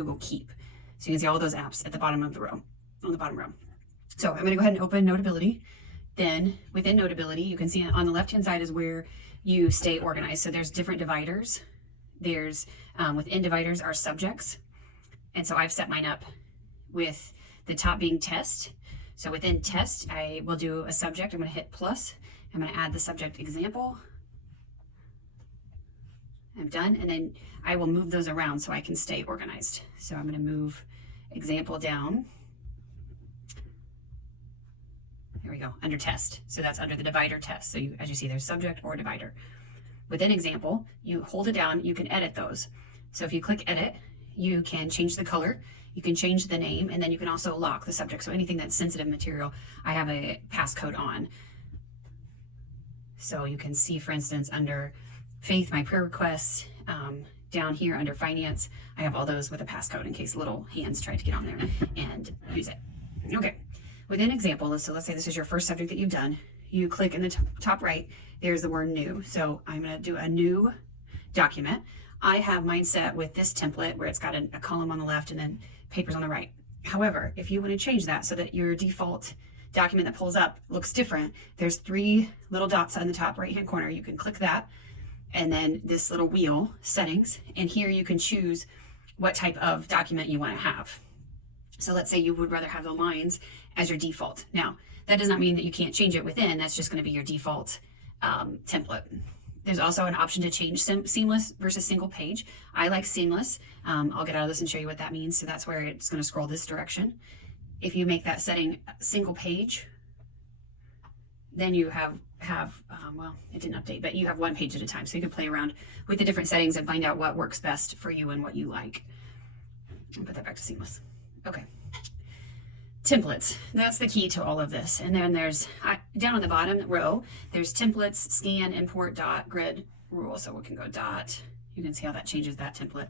Google Keep. So you can see all those apps at the bottom of the row, on the bottom row. So I'm going to go ahead and open Notability. Then within Notability, you can see on the left-hand side is where you stay organized. So there's different dividers. There's within dividers are subjects. And so I've set mine up with the top being test. So within test, I will do a subject. I'm going to hit plus. I'm going to add the subject example. I'm done. And then I will move those around so I can stay organized. So I'm going to move example down. There we go, under test. So that's under the divider test. So you, as you see, there's subject or divider. Within example, you hold it down, you can edit those. So if you click edit, you can change the color, you can change the name, and then you can also lock the subject. So anything that's sensitive material, I have a passcode on. So you can see, for instance, under faith, my prayer requests, down here under finance, I have all those with a passcode in case little hands try to get on there and use it. Okay, within example, so let's say this is your first subject that you've done. You click in the top right, there's the word new. So I'm going to do a new document. I have mine set with this template where it's got a column on the left and then papers on the right. However, if you want to change that so that your default document that pulls up looks different, there's 3 little dots on the top right hand corner. You can click that, and then this little wheel, settings, and here you can choose what type of document you want to have. So let's say you would rather have the lines as your default. Now, that does not mean that you can't change it within. That's just going to be your default template. There's also an option to change seamless versus single page. I like seamless. I'll get out of this and show you what that means. So that's where it's going to scroll this direction. If you make that setting single page, then you have well, it didn't update, but you have 1 page at a time. So you can play around with the different settings and find out what works best for you and what you like. I'll put that back to seamless. Okay. Templates. That's the key to all of this. And then there's, down on the bottom row, there's templates, scan, import, dot, grid, rule. So we can go dot. You can see how that changes that template.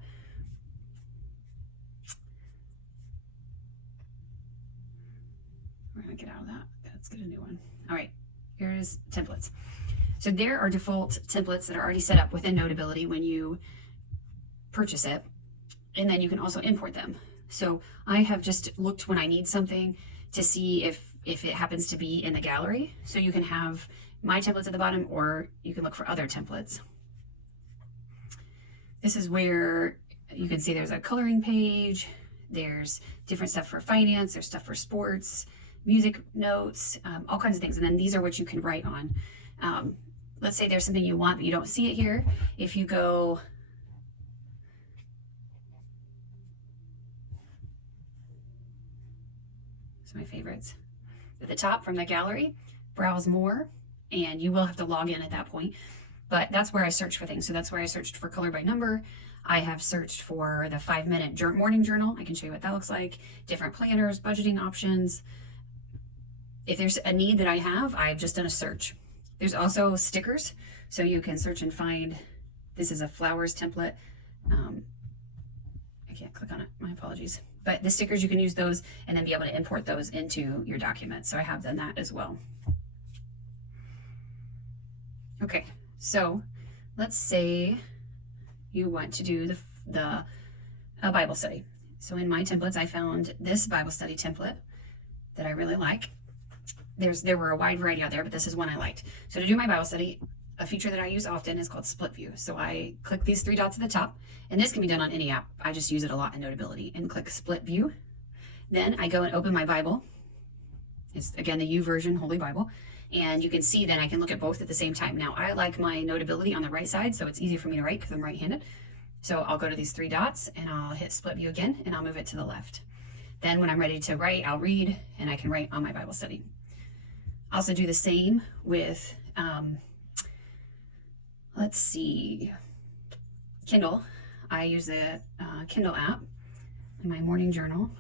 We're going to get out of that. Let's get a new one. All right. Here's templates. So there are default templates that are already set up within Notability when you purchase it. And then you can also import them. So I have just looked when I need something to see if it happens to be in the gallery. So you can have my templates at the bottom, or you can look for other templates. This is where you can see there's a coloring page. There's different stuff for finance. There's stuff for sports, music notes, all kinds of things. And then these are what you can write on. Let's say there's something you want, but you don't see it here. If you go, it's my favorites. At the top from the gallery, browse more, and you will have to log in at that point. But that's where I search for things. So that's where I searched for color by number. I have searched for the 5-minute morning journal. I can show you what that looks like. Different planners, budgeting options. If there's a need that I have, I've just done a search. There's also stickers. So you can search and find, this is a flowers template. I can't click on it, my apologies. But the stickers, you can use those and then be able to import those into your document. So I have done that as well. Okay, so let's say you want to do a Bible study. So in my templates, I found this Bible study template that I really like. There were a wide variety out there, but this is one I liked. So to do my Bible study, a feature that I use often is called split view. So I click these 3 dots at the top, and this can be done on any app. I just use it a lot in Notability, and click split view. Then I go and open my Bible. It's again the U version, Holy Bible. And you can see then I can look at both at the same time. Now I like my Notability on the right side, so it's easy for me to write because I'm right-handed. So I'll go to these 3 dots and I'll hit split view again, and I'll move it to the left. Then when I'm ready to write, I'll read, and I can write on my Bible study. Also do the same with, let's see, Kindle. I use the Kindle app in my morning journal.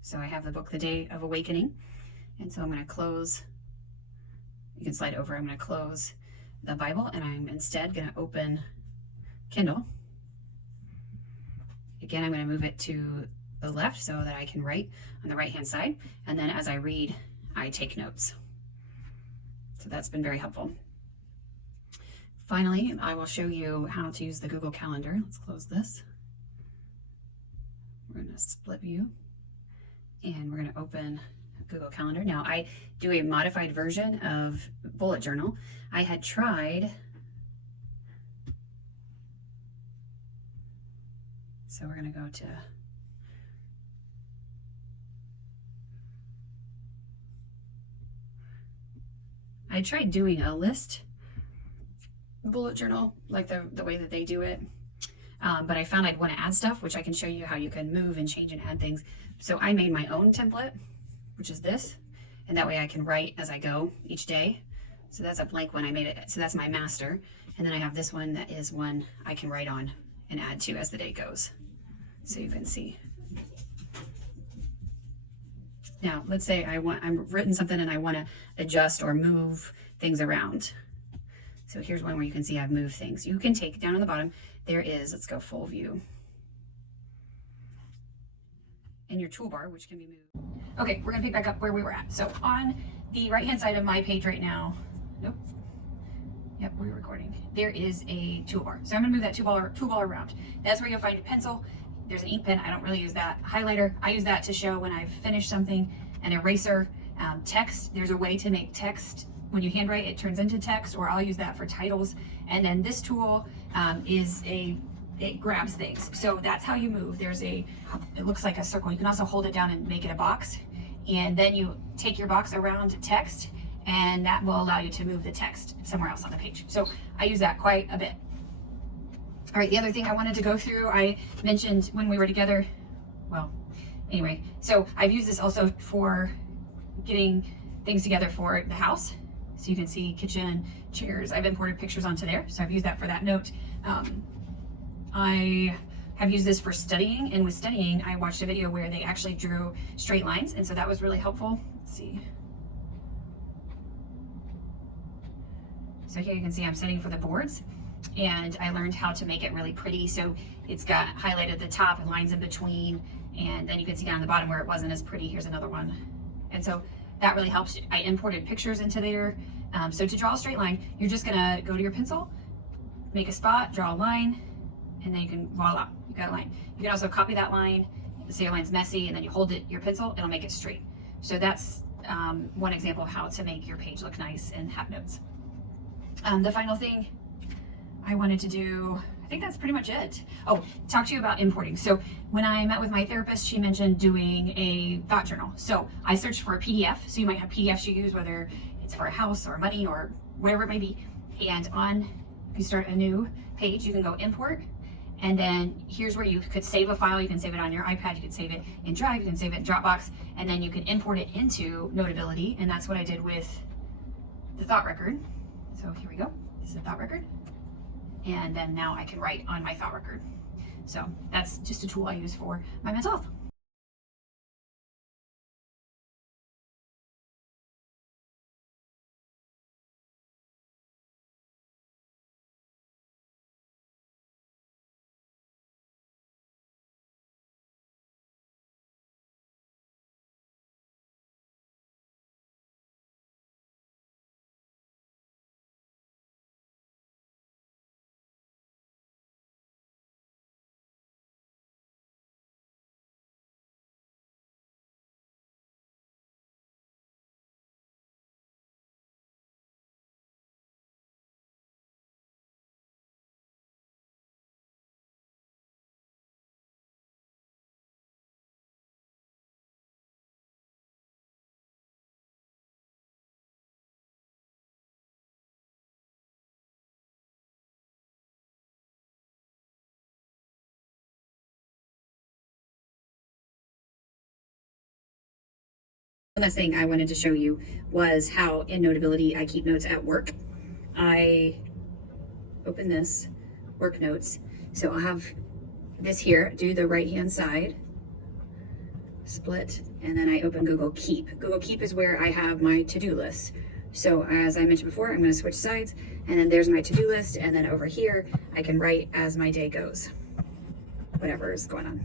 So I have the book, The Day of Awakening. And so I'm going to close, you can slide over, I'm going to close the Bible, and I'm instead going to open Kindle. Again, I'm going to move it to the left so that I can write on the right-hand side. And then as I read, I take notes. So So that's been very helpful. Finally, I will show you how to use the Google Calendar. Let's close this. We're going to split view and we're going to open Google Calendar. Now I do a modified version of bullet journal. I had tried, so we're going to go to I tried doing a list bullet journal like the way that they do it, but I found I'd want to add stuff, which I can show you how you can move and change and add things. So I made my own template, which is this, and that way I can write as I go each day. So that's a blank one I made it, so that's my master. And then I have this one that is one I can write on and add to as the day goes. So you can see. Now, let's say I'm written something and I want to adjust or move things around. So here's one where you can see I've moved things. You can take down on the bottom. There is, let's go full view. And your toolbar, which can be moved. Okay, we're gonna pick back up where we were at. So on the right-hand side of my page right now, nope. Yep, we're recording. There is a toolbar. So I'm gonna move that toolbar around. That's where you'll find a pencil. There's an ink pen. I don't really use that. Highlighter, I use that to show when I've finished something. An eraser, text. There's a way to make text. When you handwrite, it turns into text, or I'll use that for titles. And then this tool it grabs things. So that's how you move. It looks like a circle. You can also hold it down and make it a box. And then you take your box around text, and that will allow you to move the text somewhere else on the page. So I use that quite a bit. All right, the other thing I wanted to go through, I mentioned when we were together, well, anyway, so I've used this also for getting things together for the house. So you can see kitchen, chairs. I've imported pictures onto there. So I've used that for that note. I have used this for studying, and with studying, I watched a video where they actually drew straight lines. And so that was really helpful. Let's see. So here you can see I'm studying for the boards, and I learned how to make it really pretty. So it's got highlighted at the top and lines in between, and then you can see down the bottom where it wasn't as pretty. Here's another one. And so that really helps. I imported pictures into there. So to draw a straight line, you're just gonna go to your pencil, make a spot, draw a line, and then you can, voila, you got a line. You can also copy that line, say your line's messy, and then you hold your pencil, it'll make it straight. So that's one example of how to make your page look nice and have notes. The final thing I wanted to do, I think that's pretty much it. Oh, talk to you about importing. So when I met with my therapist, she mentioned doing a thought journal. So I searched for a PDF. So you might have PDFs you use, whether it's for a house or money or whatever it may be. And if you start a new page, you can go import. And then here's where you could save a file. You can save it on your iPad. You can save it in Drive. You can save it in Dropbox. And then you can import it into Notability. And that's what I did with the thought record. So here we go. This is a thought record. And then now I can write on my thought record. So that's just a tool I use for my mental health. The last thing I wanted to show you was how in Notability I keep notes at work. I open this, work notes. So I'll have this here, do the right-hand side, split, and then I open Google Keep. Google Keep is where I have my to-do list. So as I mentioned before, I'm going to switch sides, and then there's my to-do list, and then over here I can write as my day goes, whatever is going on.